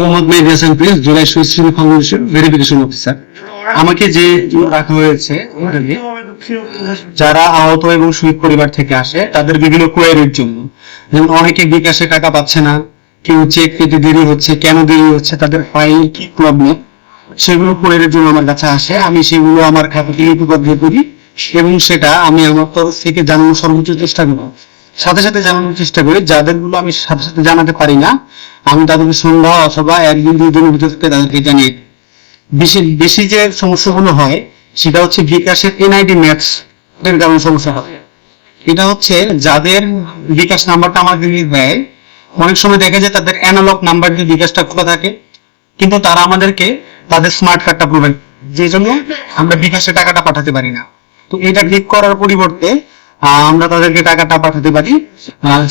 মোহাম্মদ মেহেদী Hasan Prince, July শহীদ স্মৃতি foundation verification officer. আমাকে যে রাখা হয়েছে যারা আহত এবং শহীদ পরিবার থেকে আসে তাদের বিভিন্ন কোয়েরির জন্য, যেমন অনেকে বিকাশে টাকা পাচ্ছে না, কেউ চেক পেতে দেরি হচ্ছে, কেন দেরি হচ্ছে, তাদের ফাইল কি প্রবলেম, সেগুলো কোয়েরির জন্য আমার কাছে আসে। আমি সেগুলো আমার খাতাতে লিপিবদ্ধ করি এবং সেটা আমি আমার তরফ থেকে জানানোর সর্বোচ্চ চেষ্টা করি। সাথে সাথে জানানোর চেষ্টা করি, যাদের গুলো আমি সাথে সাথে জানাতে পারি না আমি তাদেরকে সন্ধ্যা অথবা একদিন দুই দিনের ভিতর থেকে তাদেরকে জানিয়ে দিই। বেশি বেশি যে সমস্যাগুলো হয় সেটা হচ্ছে বিকাশের এনআইডি ম্যাচ এর কারণে সমস্যা হয়। এটা হচ্ছে যাদের বিকাশ নাম্বারটা আমাদের দেয়, অনেক সময় দেখা যায় তাদের অ্যানালগ নাম্বার দিয়ে বিকাশটা খোলা থাকে, কিন্তু তারা আমাদেরকে তাদের স্মার্ট কার্ডটা প্রোভাইড, যে জন্য আমরা বিকাশে টাকাটা পাঠাতে পারি না। তো এটা ঠিক করার পরিবর্তে আমরা তাদেরকে টাকাটা পাঠাতে পারি,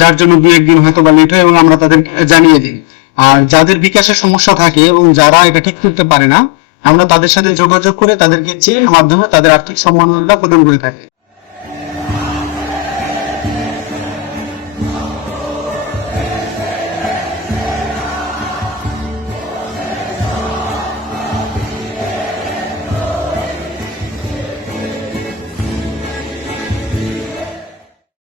যার জন্য দু একদিন হয়তো বা লেট হয় এবং আমরা তাদের জানিয়ে দিই। আর যাদের বিকাশের সমস্যা থাকে এবং যারা এটা ঠিক করতে পারে না, আমরা তাদের সাথে যোগাযোগ করে তাদেরকে চেক মাধ্যমে তাদের আর্থিক সম্মাননা প্রদান করে থাকি।